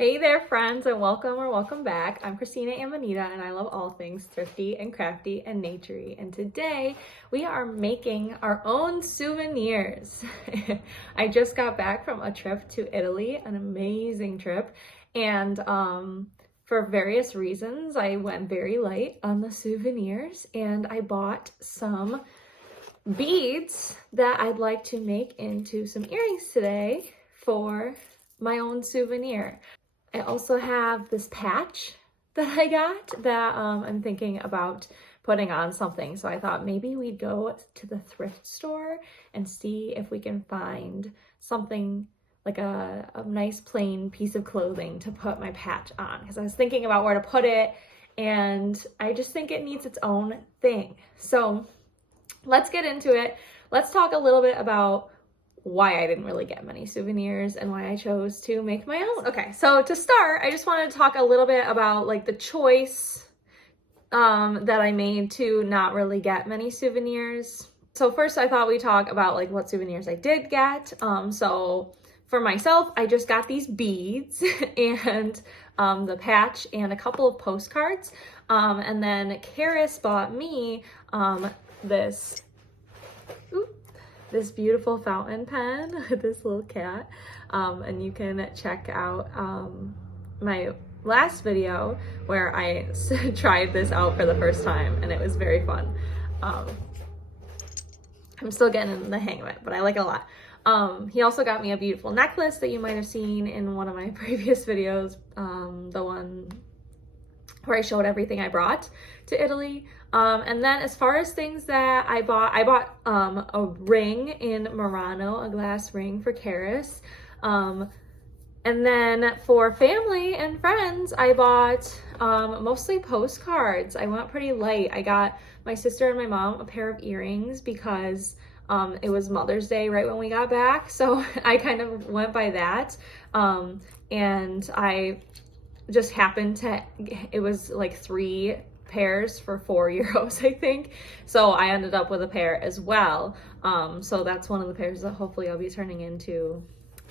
Hey there, friends, and welcome or welcome back. I'm Christina and Bonita, and I love all things thrifty and crafty and naturey. And today we are making our own souvenirs. I just got back from a trip to Italy, an amazing trip, and for various reasons, I went very light on the souvenirs, and I bought some beads that I'd like to make into some earrings today for my own souvenir. I also have this patch that I got that I'm thinking about putting on something. So I thought maybe we'd go to the thrift store and see if we can find something like a nice plain piece of clothing to put my patch on. Because I was thinking about where to put it, and I just think it needs its own thing. So let's get into it. Let's talk a little bit about why I didn't really get many souvenirs and why I chose to make my own. Okay, so to start, I just wanted to talk a little bit about like the choice that I made to not really get many souvenirs. So first I thought we'd talk about like what souvenirs I did get. So for myself, I just got these beads and the patch and a couple of postcards. And then Karis bought me this beautiful fountain pen with this little cat, and you can check out my last video where I tried this out for the first time, and it was very fun. I'm still getting the hang of it, but I like it a lot. He also got me a beautiful necklace that you might have seen in one of my previous videos, the one where I showed everything I brought to Italy. And then as far as things that I bought a ring in Murano, a glass ring for Karis. And then for family and friends, I bought mostly postcards. I went pretty light. I got my sister and my mom a pair of earrings because it was Mother's Day right when we got back. So I kind of went by that. And I just happened to, it was like 3 pairs for €4, I think. So I ended up with a pair as well. So that's one of the pairs that hopefully I'll be turning into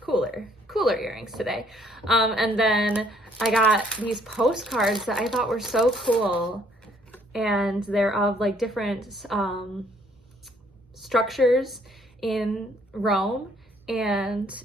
cooler earrings today. And then I got these postcards that I thought were so cool. And they're of like different structures in Rome. And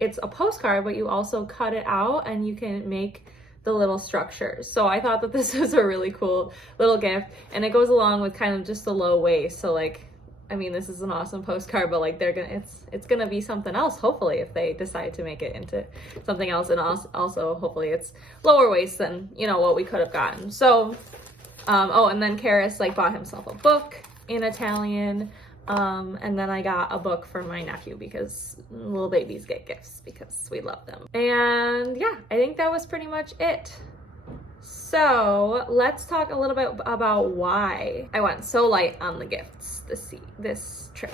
it's a postcard, but you also cut it out and you can make the little structures. So I thought that this was a really cool little gift, and it goes along with kind of just the low waist. So like, I mean, this is an awesome postcard, but like it's gonna be something else, hopefully, if they decide to make it into something else. And also hopefully it's lower waist than, you know, what we could have gotten. So, oh, and then Karis like bought himself a book in Italian. And then I got a book for my nephew because little babies get gifts because we love them. And yeah, I think that was pretty much it. So let's talk a little bit about why I went so light on the gifts this trip.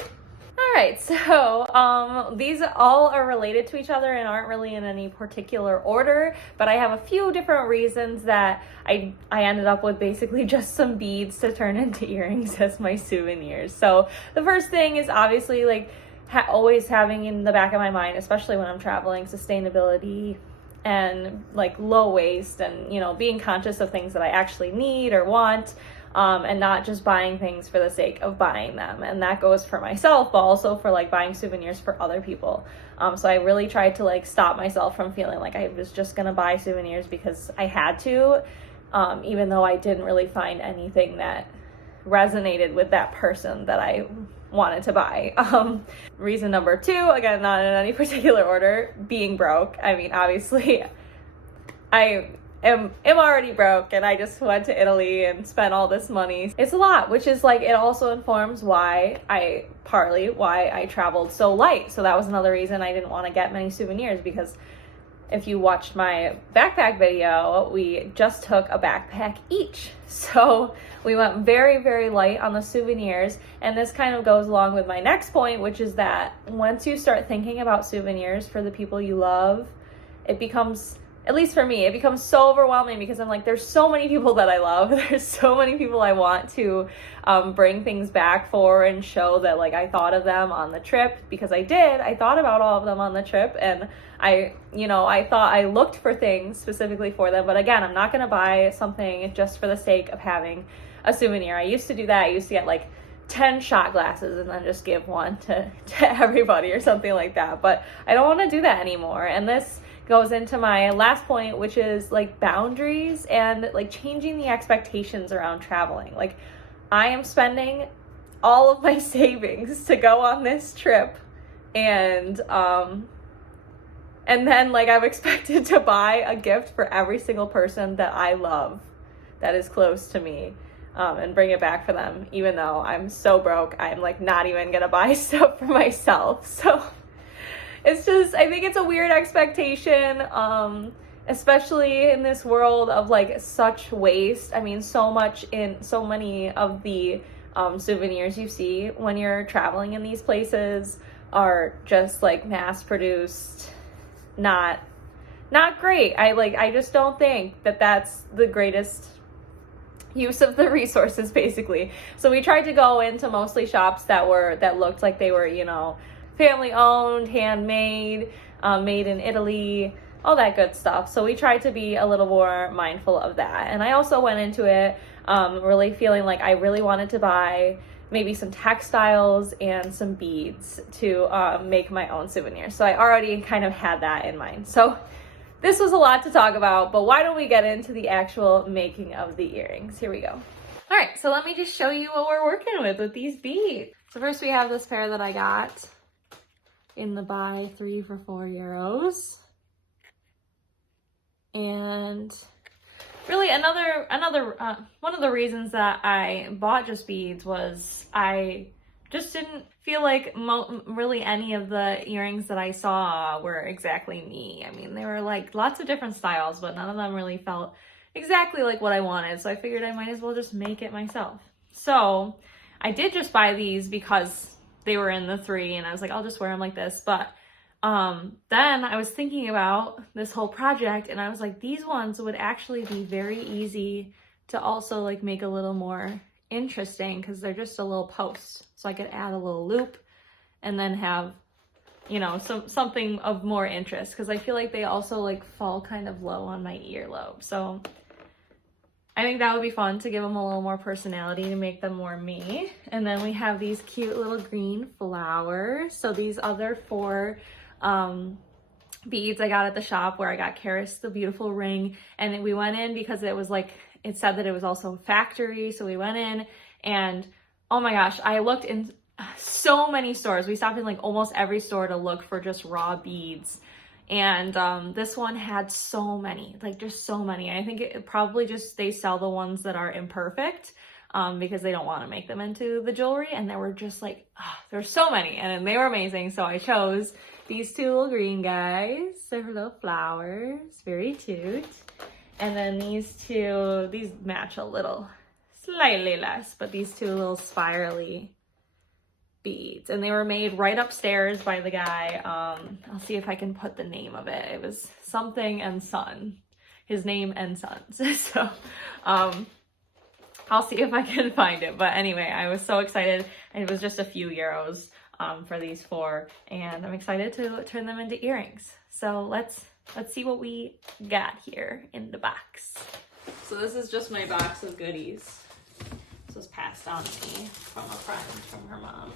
All right, so these all are related to each other and aren't really in any particular order, but I have a few different reasons that I ended up with basically just some beads to turn into earrings as my souvenirs. So the first thing is obviously like always having in the back of my mind, especially when I'm traveling, sustainability and like low waste, and you know, being conscious of things that I actually need or want. And not just buying things for the sake of buying them. And that goes for myself, but also for like buying souvenirs for other people. So I really tried to like stop myself from feeling like I was just gonna buy souvenirs because I had to, even though I didn't really find anything that resonated with that person that I wanted to buy. Reason number 2, again, not in any particular order, being broke. I mean, obviously, I am already broke, and I just went to Italy and spent all this money. It's a lot, which is like, it also informs partly why I traveled so light. So that was another reason I didn't want to get many souvenirs, because if you watched my backpack video, we just took a backpack each. So we went very, very light on the souvenirs. And this kind of goes along with my next point, which is that once you start thinking about souvenirs for the people you love, it becomes at least for me, it becomes so overwhelming because I'm like, there's so many people that I love. There's so many people I want to bring things back for and show that like I thought of them on the trip, because I did. I thought about all of them on the trip, and I thought I looked for things specifically for them. But again, I'm not going to buy something just for the sake of having a souvenir. I used to do that. I used to get like 10 shot glasses and then just give one to everybody or something like that. But I don't want to do that anymore. And this goes into my last point, which is like boundaries and like changing the expectations around traveling. Like, I am spending all of my savings to go on this trip, and then like I'm expected to buy a gift for every single person that I love that is close to me, and bring it back for them, even though I'm so broke. I'm like not even gonna buy stuff for myself. So it's just, I think it's a weird expectation, especially in this world of like such waste. I mean, so many of the souvenirs you see when you're traveling in these places are just like mass produced, not great. I just don't think that that's the greatest use of the resources, basically. So we tried to go into mostly shops that looked like they were, you know, family owned, handmade, made in Italy, all that good stuff. So we tried to be a little more mindful of that. And I also went into it really feeling like I really wanted to buy maybe some textiles and some beads to make my own souvenirs. So I already kind of had that in mind. So this was a lot to talk about, but why don't we get into the actual making of the earrings? Here we go. All right, so let me just show you what we're working with these beads. So first we have this pair that I got in the buy 3 for €4. And really another one of the reasons that I bought just beads was I just didn't feel like really any of the earrings that I saw were exactly me. I mean, they were like lots of different styles, but none of them really felt exactly like what I wanted. So I figured I might as well just make it myself. So I did just buy these because they were in the 3, and I was like, I'll just wear them like this. But then I was thinking about this whole project, and I was like, these ones would actually be very easy to also like make a little more interesting because they're just a little post. So I could add a little loop and then have, you know, something of more interest, because I feel like they also like fall kind of low on my earlobe. So I think that would be fun to give them a little more personality, to make them more me. And then we have these cute little green flowers. So these other 4 beads I got at the shop where I got Karis the beautiful ring, and we went in because it was like, it said that it was also factory. So we went in, and oh my gosh, I looked in so many stores. We stopped in like almost every store to look for just raw beads. And this one had so many, like just so many. I think it probably just, they sell the ones that are imperfect because they don't want to make them into the jewelry. And there were just like, there's so many, and they were amazing. So I chose these 2 little green guys. They're little flowers, very cute. And then these 2, these match a little, slightly less, but these 2 little spirally beads, and they were made right upstairs by the guy. I'll see if I can put the name of it. It was something and son, his name and sons. So I'll see if I can find it. But anyway, I was so excited, and it was just a few euros for these 4, and I'm excited to turn them into earrings. So let's see what we got here in the box. So this is just my box of goodies. This was passed on to me from a friend, from her mom.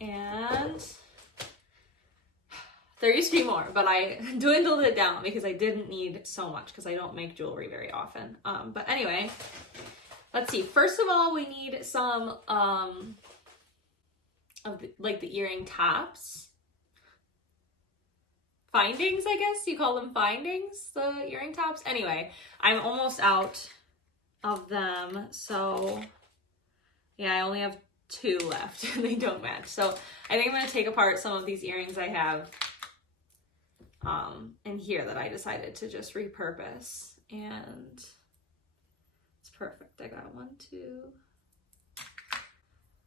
And there used to be more, but I dwindled it down because I didn't need so much, because I don't make jewelry very often. But anyway, let's see. First of all, we need some of the earring tops. Findings, I guess you call them findings, the earring tops. Anyway, I'm almost out of them, so yeah, I only have 2 left and they don't match. So I think I'm going to take apart some of these earrings I have in here that I decided to just repurpose, and it's perfect. I got 1, 2,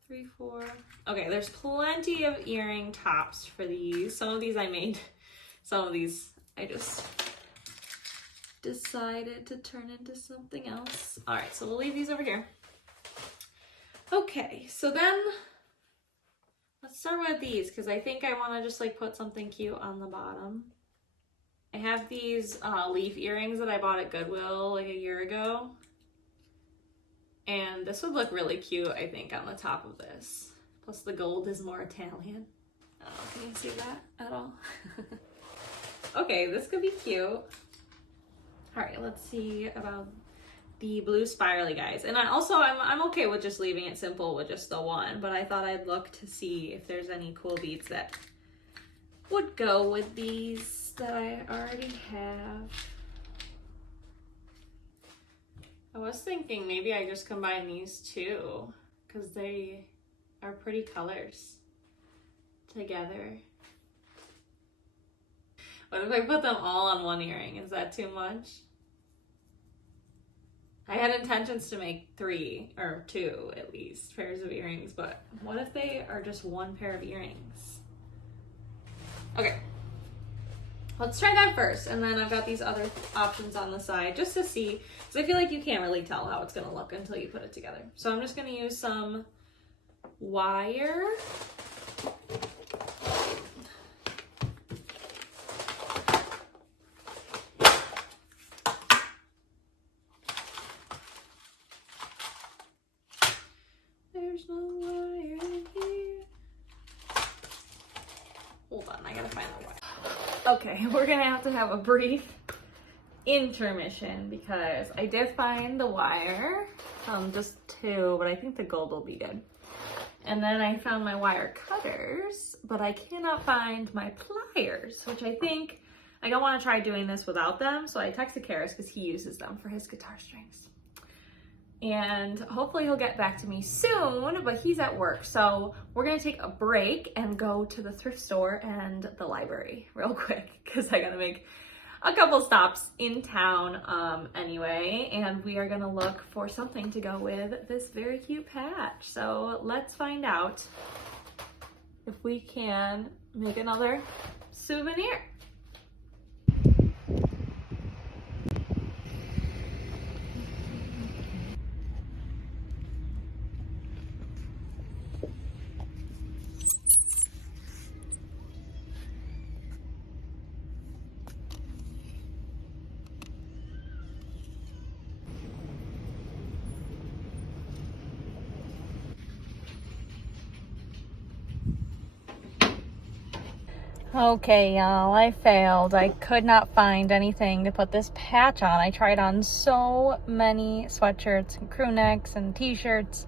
3, 4. Okay, there's plenty of earring tops for these. Some of these I made, some of these I just decided to turn into something else. All right, so we'll leave these over here. Okay, so then let's start with these because I think I want to just like put something cute on the bottom. I have these leaf earrings that I bought at Goodwill like a year ago. And this would look really cute, I think, on the top of this. Plus the gold is more Italian. I don't know if you can see that at all. Okay, this could be cute. All right, let's see about the blue spirally guys. And I'm okay with just leaving it simple with just the one, but I thought I'd look to see if there's any cool beads that would go with these that I already have. I was thinking maybe I just combine these two because they are pretty colors together. What if I put them all on one earring? Is that too much? I had intentions to make 3 or 2 at least pairs of earrings, but what if they are just one pair of earrings? Okay, let's try that first, and then I've got these other options on the side just to see, because I feel like you can't really tell how it's gonna look until you put it together. So I'm just gonna use some wire. There's no wire in here. Hold on, I gotta find the wire. Okay, we're gonna have to have a brief intermission because I did find the wire, just 2, but I think the gold will be good. And then I found my wire cutters, but I cannot find my pliers, which I think I don't want to try doing this without them. So I texted Karis because he uses them for his guitar strings. And hopefully he'll get back to me soon, but he's at work. So we're gonna take a break and go to the thrift store and the library real quick because I gotta make a couple stops in town anyway, and we are gonna look for something to go with this very cute patch. So let's find out if we can make another souvenir. Okay, y'all, I failed. I could not find anything to put this patch on. I tried on so many sweatshirts and crew necks and t-shirts,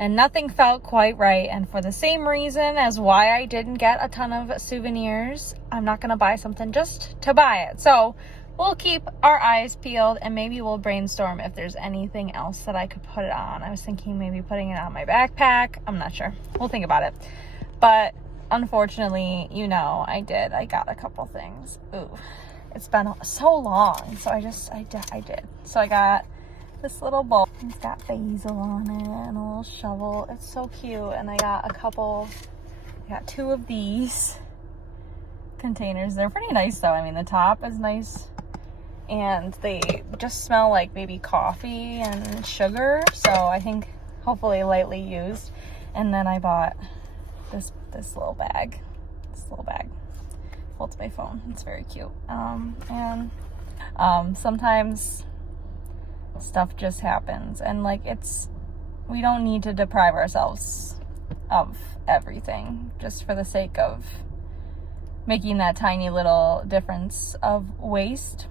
and nothing felt quite right. And for the same reason as why I didn't get a ton of souvenirs, I'm not gonna buy something just to buy it. So we'll keep our eyes peeled and maybe we'll brainstorm if there's anything else that I could put it on. I was thinking maybe putting it on my backpack. I'm not sure. We'll think about it. But unfortunately, you know, I got a couple things. Ooh, it's been so long. So I did. So I got this little bowl. It's got basil on it and a little shovel. It's so cute. And I got I got 2 of these containers. They're pretty nice though. I mean, the top is nice and they just smell like maybe coffee and sugar. So I think hopefully lightly used. And then I bought this little bag. This little bag holds my phone. It's very cute. Sometimes stuff just happens, and like we don't need to deprive ourselves of everything just for the sake of making that tiny little difference of waste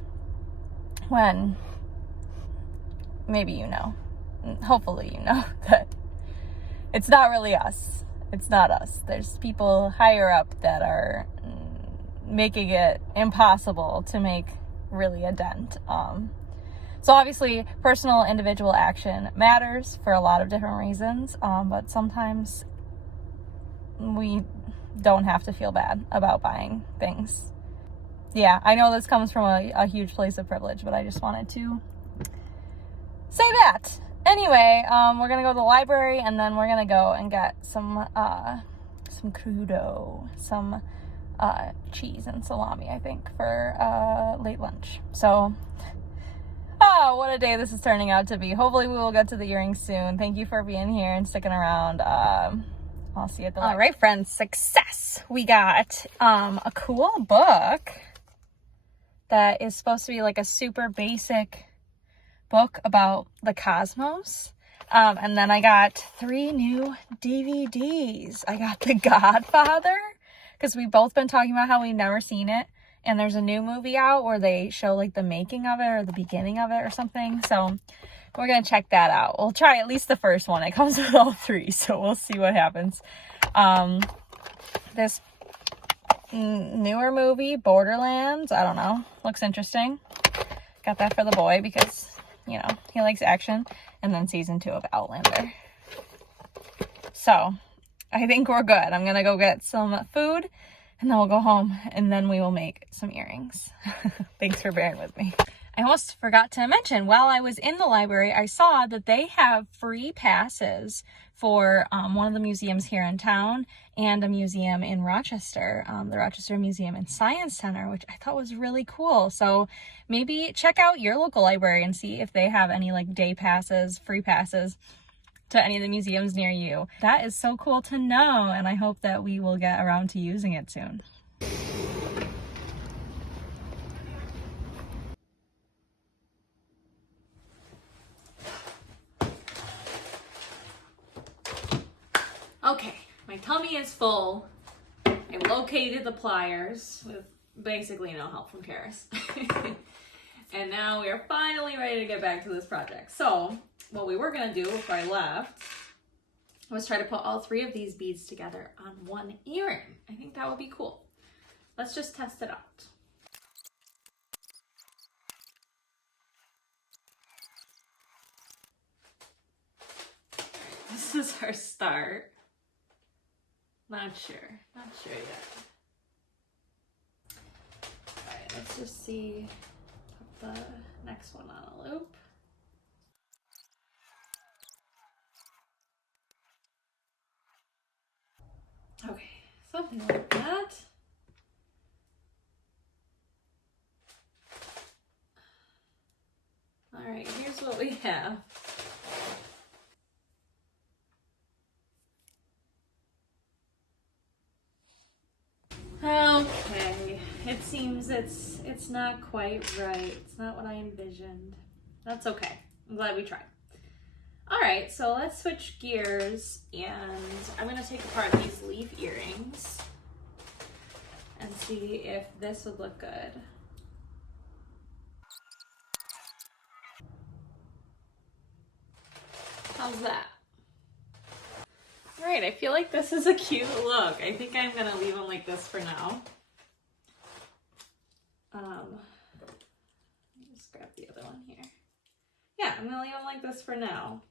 when maybe hopefully that it's not really us. It's not us. There's people higher up that are making it impossible to make really a dent. So obviously personal individual action matters for a lot of different reasons, but sometimes we don't have to feel bad about buying things. Yeah, I know this comes from a huge place of privilege, but I just wanted to say that. Anyway, we're gonna go to the library and then we're gonna go and get some crudo, some cheese and salami, I think, for late lunch. So, oh, what a day this is turning out to be. Hopefully we will get to the earrings soon. Thank you for being here and sticking around. I'll see you at the library. All right, friends, success. We got a cool book that is supposed to be like a super basic book about the cosmos. And then I got 3 new DVDs. I got The Godfather, because we've both been talking about how we've never seen it. And there's a new movie out where they show like the making of it or the beginning of it or something. So we're going to check that out. We'll try at least the first one. It comes with all 3, so we'll see what happens. This newer movie, Borderlands, I don't know. Looks interesting. Got that for the boy because, you know, he likes action. And then season 2 of Outlander. So, I think we're good. I'm going to go get some food, and then we'll go home, and then we will make some earrings. Thanks for bearing with me. I almost forgot to mention, while I was in the library, I saw that they have free passes for one of the museums here in town and a museum in Rochester, the Rochester Museum and Science Center, which I thought was really cool. So maybe check out your local library and see if they have any like day passes, free passes to any of the museums near you. That is so cool to know, and I hope that we will get around to using it soon. Okay, my tummy is full. I located the pliers with basically no help from Karis. And now we are finally ready to get back to this project. So what we were gonna do before I left was try to put all 3 of these beads together on one earring. I think that would be cool. Let's just test it out. This is our start. Not sure yet. Alright, let's just see, put the next one on a loop. Okay, something like that. Alright, here's what we have. Okay, it seems it's not quite right. It's not what I envisioned. That's okay. I'm glad we tried. All right, so let's switch gears, and I'm gonna take apart these leaf earrings and see if this would look good. How's that? All right, I feel like this is a cute look. I think I'm gonna leave them like this for now. Let me just grab the other one here. Yeah, I'm gonna leave them like this for now.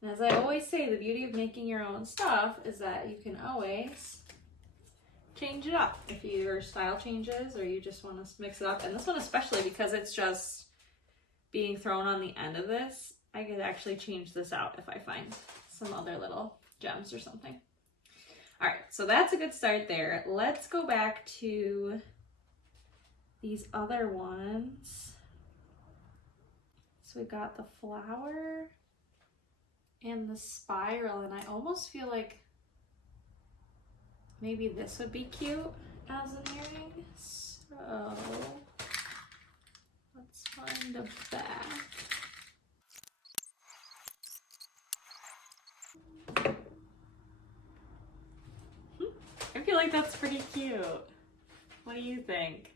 And as I always say, the beauty of making your own stuff is that you can always change it up if your style changes or you just want to mix it up. And this one especially, because it's just being thrown on the end of this, I could actually change this out if I find some other little gems or something. All right, so that's a good start there. Let's go back to these other ones. So we got the flower and the spiral, and I almost feel like maybe this would be cute as an earring. So let's find a back. I feel like that's pretty cute. What do you think?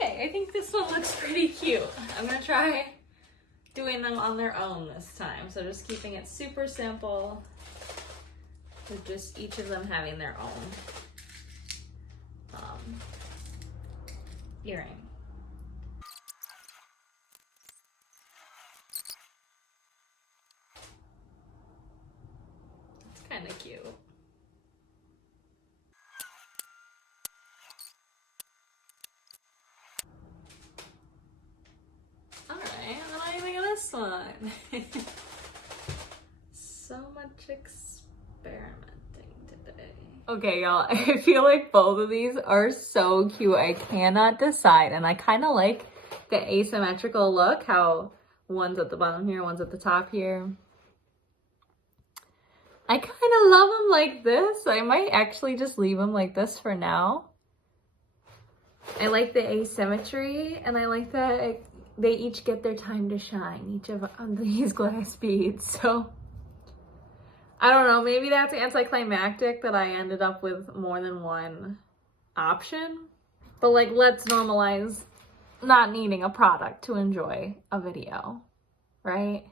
Okay, I think this one looks pretty cute. I'm gonna try doing them on their own this time. So just keeping it super simple with just each of them having their own earring. It's kind of cute. This one. So much experimenting today. Okay, y'all, I feel like both of these are so cute. I cannot decide. And I kind of like the asymmetrical look, how one's at the bottom here, one's at the top here. I kind of love them like this. I might actually just leave them like this for now. I like the asymmetry, and I like that they each get their time to shine, each of these glass beads. So I don't know, maybe that's anticlimactic that I ended up with more than one option. But like, let's normalize not needing a product to enjoy a video, right?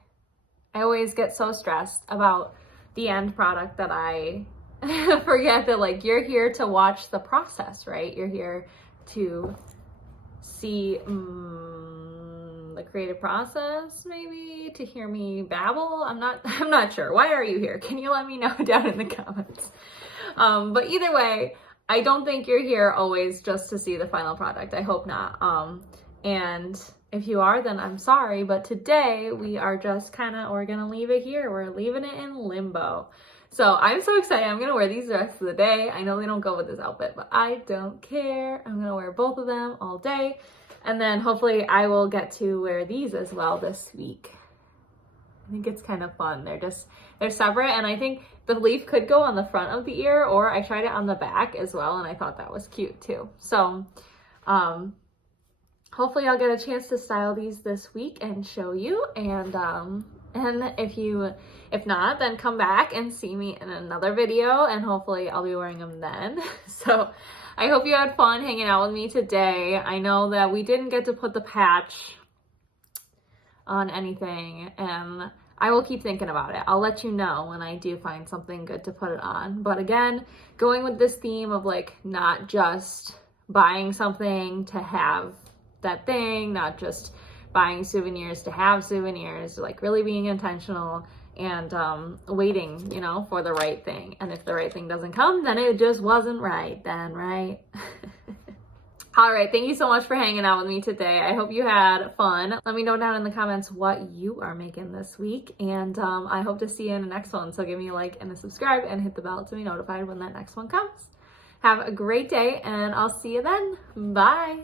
I always get so stressed about the end product that I forget that like you're here to watch the process, right? You're here to see the creative process, maybe to hear me babble. I'm not sure. Why are you here? Can you let me know down in the comments? But either way, I don't think you're here always just to see the final product. I hope not. And if you are, then I'm sorry, but today we are just we're gonna leave it here. We're leaving it in limbo. So I'm so excited. I'm gonna wear these the rest of the day. I know they don't go with this outfit, but I don't care. I'm gonna wear both of them all day. And then hopefully I will get to wear these as well this week. I think it's kind of fun. They're separate, and I think the leaf could go on the front of the ear, or I tried it on the back as well, and I thought that was cute too. So, hopefully I'll get a chance to style these this week and show you. And if not, then come back and see me in another video, and hopefully I'll be wearing them then. So I hope you had fun hanging out with me today. I know that we didn't get to put the patch on anything, and I will keep thinking about it. I'll let you know when I do find something good to put it on. But again, going with this theme of like not just buying something to have that thing, not just buying souvenirs to have souvenirs, like really being intentional and waiting, you know, for the right thing. And if the right thing doesn't come, then it just wasn't right then, right? All right, thank you so much for hanging out with me today. I hope you had fun. Let me know down in the comments what you are making this week, and I hope to see you in the next one. So give me a like and a subscribe and hit the bell to be notified when that next one comes. Have a great day, and I'll see you then. Bye.